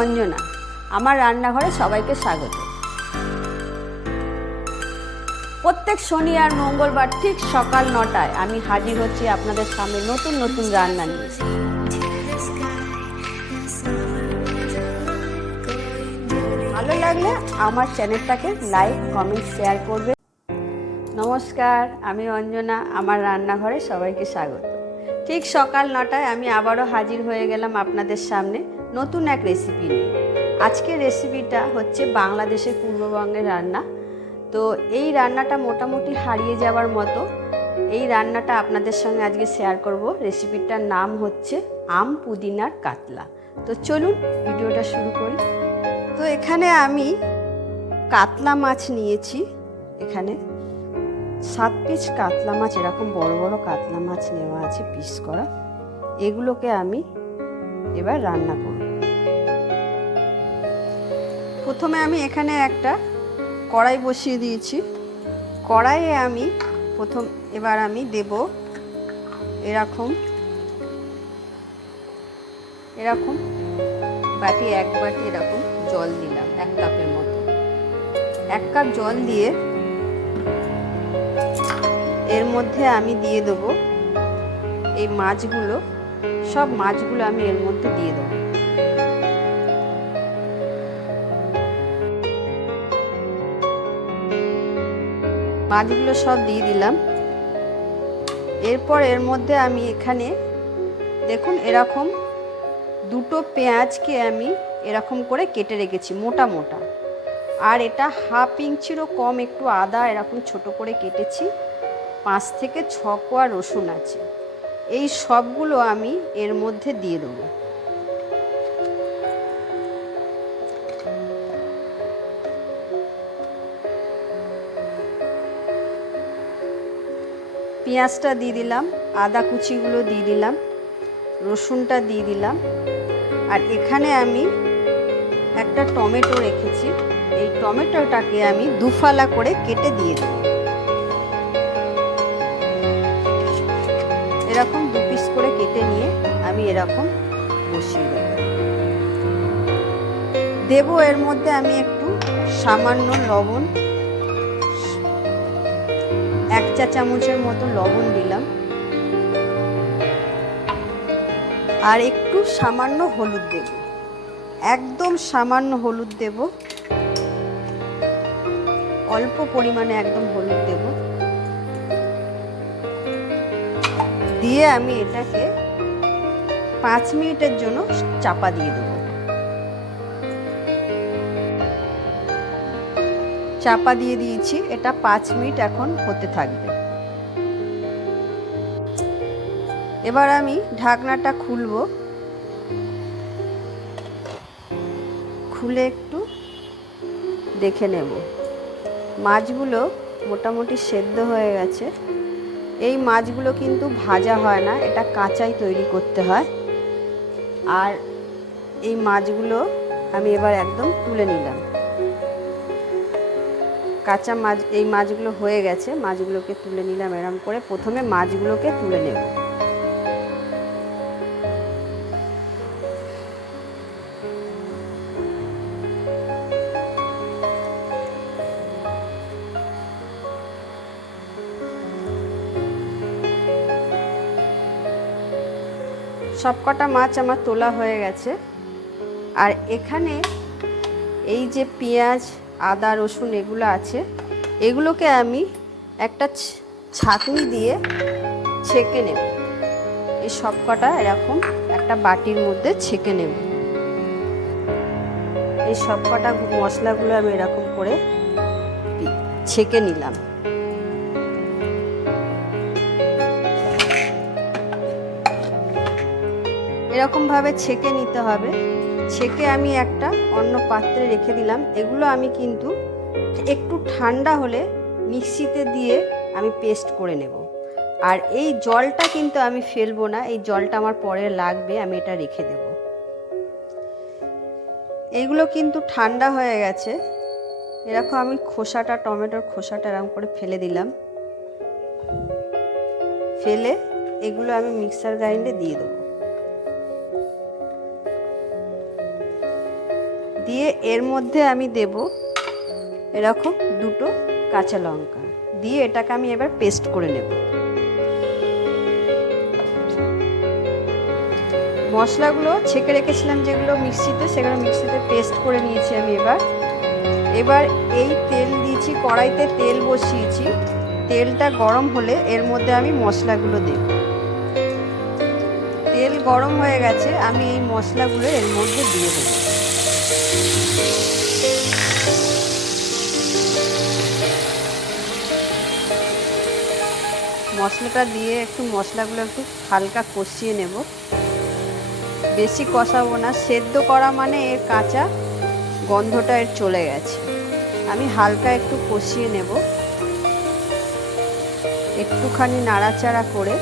অঞ্জনা, আমার রান্নাঘরে সবাইকে স্বাগত। প্রত্যেক শনি আর মঙ্গলবার ঠিক সকাল 9টায় আমি হাজির হচ্ছি আপনাদের সামনে নতুন নতুন রান্না নিয়ে। ভালো লাগলে আমার চ্যানেলটাকে লাইক, কমেন্ট, শেয়ার করবে। নমস্কার, আমি অঞ্জনা, আমার রান্নাঘরে সবাইকে স্বাগত। ঠিক সকাল 9টায় আমি আবারও হাজির হয়ে গেলাম আপনাদের সামনে নতুন এক রেসিপি নিয়ে। আজকের রেসিপিটা হচ্ছে বাংলাদেশের পূর্ববঙ্গের রান্না। তো এই রান্নাটা মোটামুটি হারিয়ে যাওয়ার মতো। এই রান্নাটা আপনাদের সঙ্গে আজকে শেয়ার করব। রেসিপিটার নাম হচ্ছে আম পুদিনার কাতলা। তো চলুন ভিডিওটা শুরু করি। তো এখানে আমি কাতলা মাছ নিয়েছি। এখানে 7 পিস কাতলা মাছ, এরকম বড় বড় কাতলা মাছ নেওয়া আছে পিস করা। এগুলোকে আমি এবার রান্না করব। প্রথমে আমি এখানে একটা কড়াই বসিয়ে দিয়েছি। কড়াইয়ে আমি এবার আমি দেব এরকম বাটি, এক বাটি এরকম জল দিলাম, 1 কাপের মতো। 1 কাপ জল দিয়ে এর মধ্যে আমি দিয়ে দেবো এই মাছগুলো, সব মাছগুলো আমি এর মধ্যে দিয়ে দেবো। মাছগুলো সব দিয়ে দিলাম। এরপর এর মধ্যে আমি এখানে দেখুন এরকম 2টো পেঁয়াজকে আমি এরকম করে কেটে রেখেছি মোটা মোটা। আর এটা 1/2 ইঞ্চিরও কম একটু আদা এরকম ছোট করে কেটেছি। 5 থেকে 6 কোয়া রসুন আছে। এই সবগুলো আমি এর মধ্যে দিয়ে দেবো। পেঁয়াজটা দিয়ে দিলাম, আদা কুচিগুলো দিয়ে দিলাম, রসুনটা দিয়ে দিলাম। আর এখানে আমি একটা টমেটো রেখেছি। এই টমেটোটাকে আমি 2 ফালা করে কেটে দিয়ে দেব। এরকম 2 পিস করে কেটে নিয়ে আমি এরকম বসিয়ে দেব। এর মধ্যে আমি একটু সামান্য লবণ, 1 চা চামচের মতো লবণ দিলাম। আর একটু সামান্য হলুদ দেব, একদম সামান্য হলুদ দেব, অল্প পরিমাণে একদম হলুদ দেব। দিয়ে আমি এটাকে 5 মিনিটের জন্য চাপা দিয়ে দেব। চাপা দিয়ে দিয়েছি, এটা 5 মিনিট এখন হতে থাকবে। এবার আমি ঢাকনাটা খুলব। খুলে একটু দেখে নেব। মাছগুলো মোটামুটি সেদ্ধ হয়ে গেছে। এই মাছগুলো কিন্তু ভাজা হয় না, এটা কাঁচাই তৈরি করতে হয়। আর এই মাছগুলো আমি এবার একদম তুলে নিলাম। কাঁচা মাছ, এই মাছগুলো হয়ে গেছে, মাছগুলোকে তুলে নিলাম। এরকম করে প্রথমে মাছগুলোকে তুলে নেব। সবকটা মাছ আমার তোলা হয়ে গেছে। আর এখানে এই যে পেঁয়াজ, আদা, রসুন এগুলো আছে, এগুলোকে আমি একটা ছাঁকনি দিয়ে ছেঁকে নেব। এই সবকটা এরকম একটা বাটির মধ্যে ছেঁকে নেব। এই সবকটা মশলাগুলো আমি এরকম করে ছেঁকে নিলাম। এরকমভাবে ছেঁকে নিতে হবে। ছেঁকে আমি একটা অন্য পাত্রে রেখে দিলাম। এগুলো আমি কিন্তু একটু ঠান্ডা হলে মিক্সিতে দিয়ে আমি পেস্ট করে নেব। আর এই জলটা কিন্তু আমি ফেলবো না, এই জলটা আমার পরে লাগবে, আমি এটা রেখে দেব। এইগুলো কিন্তু ঠান্ডা হয়ে গেছে। এরকম আমি খোসাটা, টমেটোর খোসাটা এরকম করে ফেলে দিলাম। ফেলে এগুলো আমি মিক্সার গ্রাইন্ডে দিয়ে দেবো। এর মধ্যে আমি দেব এরকম দুটো কাঁচা লঙ্কা, দিয়ে এটাকে আমি এবার পেস্ট করে নেব। মশলাগুলো ছেঁকে রেখেছিলাম যেগুলো মিক্সিতে, সেগুলো মিক্সিতে পেস্ট করে নিয়েছি আমি। এবার এই তেল দিয়েছি, কড়াইতে তেল বসিয়েছি। তেলটা গরম হলে এর মধ্যে আমি মশলাগুলো দেব। তেল গরম হয়ে গেছে, আমি এই মশলাগুলো এর মধ্যে দিয়ে দেব। মশলাটা দিয়ে মশলাগুলো একটু হালকা কষিয়ে নেব, বেশি কষাবো না। সেদ্ধ করা মানে এর কাঁচা গন্ধটা এর চলে গেছে। আমি হালকা একটু কষিয়ে নেব, একটুখানি নাড়াচাড়া করে।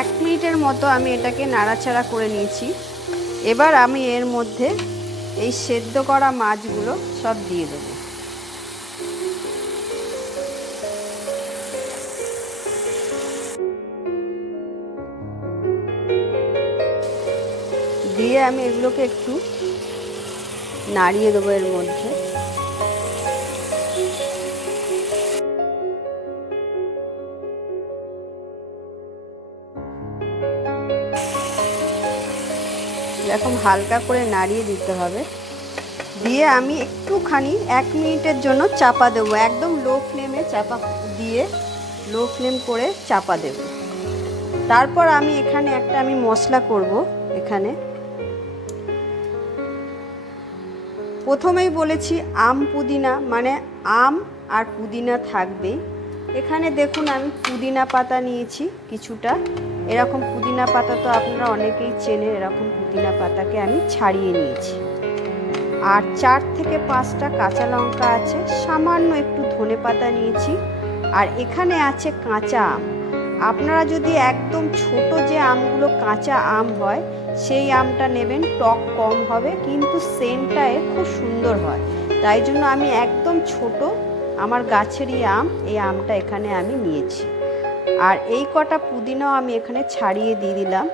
এক মিনিটের মতো আমি এটাকে নাড়াচাড়া করে নিয়েছি। এবার আমি এর মধ্যে এই সেদ্ধ করা মাছগুলো সব দিয়ে দেবো। দিয়ে আমি এগুলোকে একটু নাড়িয়ে দেবো এর মধ্যে। এরকম হালকা করে নাড়িয়ে দিতে হবে। দিয়ে আমি একটুখানি 1 মিনিটের জন্য চাপা দেবো, একদম লো ফ্লেমে চাপা দিয়ে লো ফ্লেম করে চাপা দেব। তারপর আমি এখানে আমি মশলা করব। এখানে প্রথমেই বলেছি আম পুদিনা, মানে আম আর পুদিনা থাকবেই। এখানে দেখুন আমি পুদিনা পাতা নিয়েছি কিছুটা। এরকম পুদিনা পাতা তো আপনারা অনেকেই চেনেন, এরকম পুদিনা পাতাকে আমি ছাড়িয়ে নিয়েছি। আর 4 থেকে 5টা কাঁচা লঙ্কা আছে, সামান্য একটু ধনেপাতা নিয়েছি। আর এখানে আছে কাঁচা আম। আপনারা যদি একদম ছোট যে আমগুলো কাঁচা আম হয় সেই আমটা নেবেন, টক কম হবে কিন্তু সেন্টটা এর খুব সুন্দর হয়। তাই জন্য আমি একদম ছোট আমার গাছেরই আম, এই আমটা এখানে আমি নিয়েছি। আর এই কটা পুদিনাও আমি এখানে ছাড়িয়ে দিয়ে দিলাম।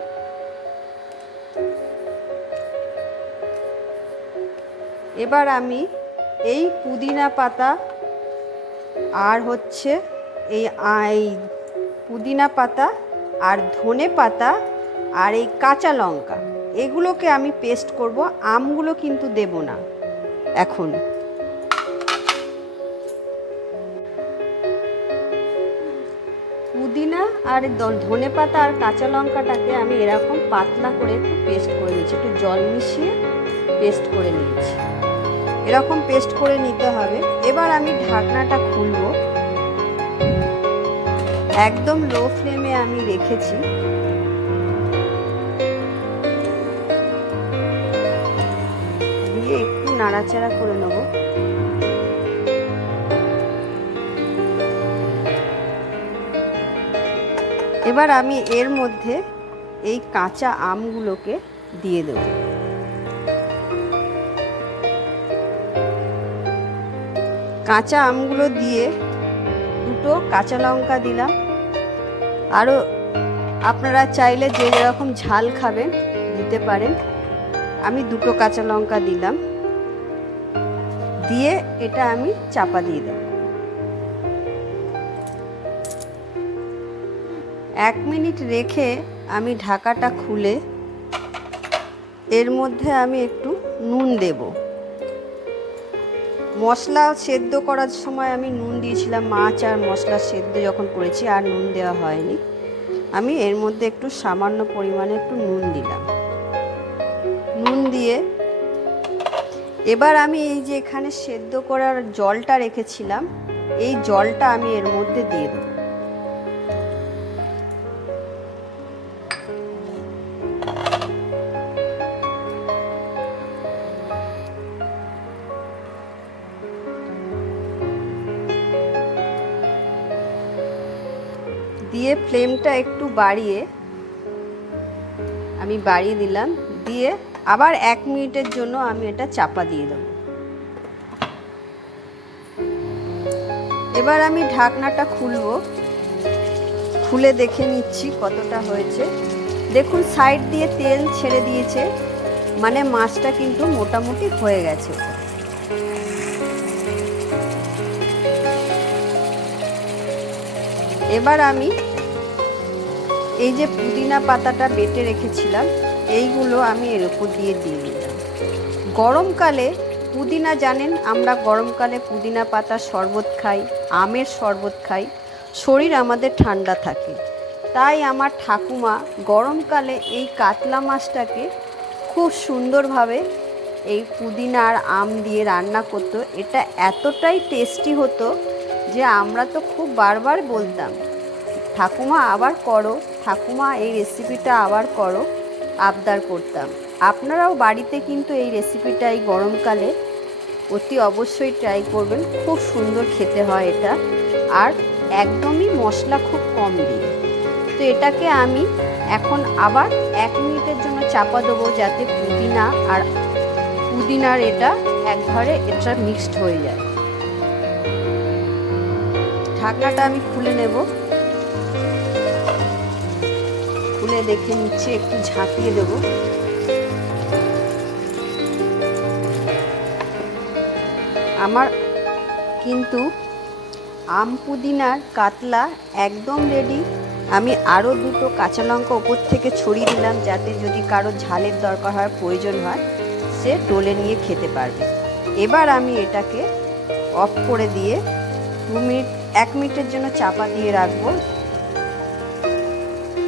এবার আমি এই পুদিনা পাতা আর এই পুদিনা পাতা আর ধনে পাতা আর এই কাঁচা লঙ্কা, এগুলোকে আমি পেস্ট করব। আমগুলো কিন্তু দেব না এখন। পুদিনা আর ধনে পাতা আর কাঁচা লঙ্কাটাকে আমি এরকম পাতলা করে একটু পেস্ট করে নিয়েছি, একটু জল মিশিয়ে পেস্ট করে নিয়েছি। এরকম পেস্ট করে নিতে হবে। এবার আমি ঢাকনাটা খুলব, একদম লো ফ্লেমে আমি রেখেছি। দিয়ে একটু নাড়াচাড়া করে নেব। এবার আমি এর মধ্যে এই কাঁচা আমগুলোকে দিয়ে দেব। কাঁচা আমগুলো দিয়ে দুটো কাঁচা লঙ্কা দিলাম। আরও আপনারা চাইলে যে যেরকম ঝাল খাবেন দিতে পারেন। আমি দুটো কাঁচা লঙ্কা দিলাম, দিয়ে এটা আমি চাপা দিয়ে দেব। 1 মিনিট রেখে আমি ঢাকাটা খুলে এর মধ্যে আমি একটু নুন দেব। মশলা সেদ্ধ করার সময় আমি নুন দিয়েছিলাম, মাছ আর মশলা সেদ্ধ যখন করেছি আর নুন দেওয়া হয়নি। আমি এর মধ্যে একটু সামান্য পরিমাণে একটু নুন দিলাম। নুন দিয়ে এবার আমি এই যে এখানে সেদ্ধ করার জলটা রেখেছিলাম, এই জলটা আমি এর মধ্যে দিয়ে দেব। দিয়ে ফ্লেমটা একটু বাড়িয়ে দিলাম। দিয়ে আবার 1 মিনিটের জন্য আমি এটা চাপা দিয়ে দেব। এবার আমি ঢাকনাটা খুলে দেখে নিচ্ছি কতটা হয়েছে। দেখুন সাইড দিয়ে তেল ছেড়ে দিয়েছে, মানে মাছটা কিন্তু মোটামুটি হয়ে গেছে। এবার আমি এই যে পুদিনা পাতাটা বেটে রেখেছিলাম এইগুলো আমি এর উপর দিয়ে দিলাম। গরমকালে পুদিনা জানেন, আমরা গরমকালে পুদিনা পাতার শরবত খাই, আমের শরবত খাই, শরীর আমাদের ঠান্ডা থাকে। তাই আমার ঠাকুমা গরমকালে এই কাতলা মাছটাকে খুব সুন্দরভাবে এই পুদিনা আর আম দিয়ে রান্না করতো। এটা এতটাই টেস্টি হতো যে আমরা তো খুব বারবার বলতাম, ঠাকুমা আবার করো, ঠাকুমা এই রেসিপিটা আবার করো, আবদার করতাম। আপনারাও বাড়িতে কিন্তু এই রেসিপিটা এই গরমকালে অতি অবশ্যই ট্রাই করবেন। খুব সুন্দর খেতে হয় এটা, আর একদমই মশলা খুব কম দিয়ে। তো এটাকে আমি এখন আবার 1 মিনিটের জন্য চাপা দেবো, যাতে পুদিনার এটা একবারে এটা মিক্সড হয়ে যায়। ঢাকনাটা আমি খুলে নেব, খুলে দেখে নিচ্ছি, একটু ঝাঁকিয়ে দেব। আমার কিন্তু আম পুদিনার কাতলা একদম রেডি। আমি আরও 2টো কাঁচা লঙ্কা ওপর থেকে ছড়িয়ে দিলাম, যাতে যদি কারো ঝালের দরকার হয়, প্রয়োজন হয়, সে ডলে নিয়ে খেতে পারবে। এবার আমি এটাকে অফ করে দিয়ে 1 মিনিটের জন্য চাপা দিয়ে রাখবো।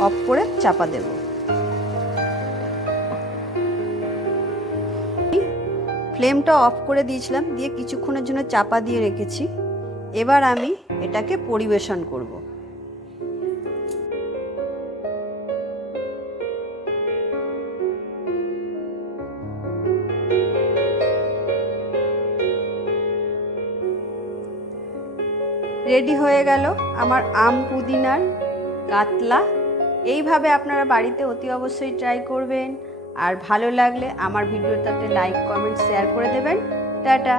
অফ করে চাপা দেব। ফ্লেমটা অফ করে দিয়েছিলাম, দিয়ে কিছুক্ষণের জন্য চাপা দিয়ে রেখেছি। এবার আমি এটাকে পরিবেশন করব। রেডি হয়ে গেল আমার আম পুদিনার কাতলা। এইভাবে আপনারা বাড়িতে অতি অবশ্যই ট্রাই করবেন। আর ভালো লাগলে আমার ভিডিওটাতে লাইক, কমেন্ট, শেয়ার করে দেবেন। টাটা।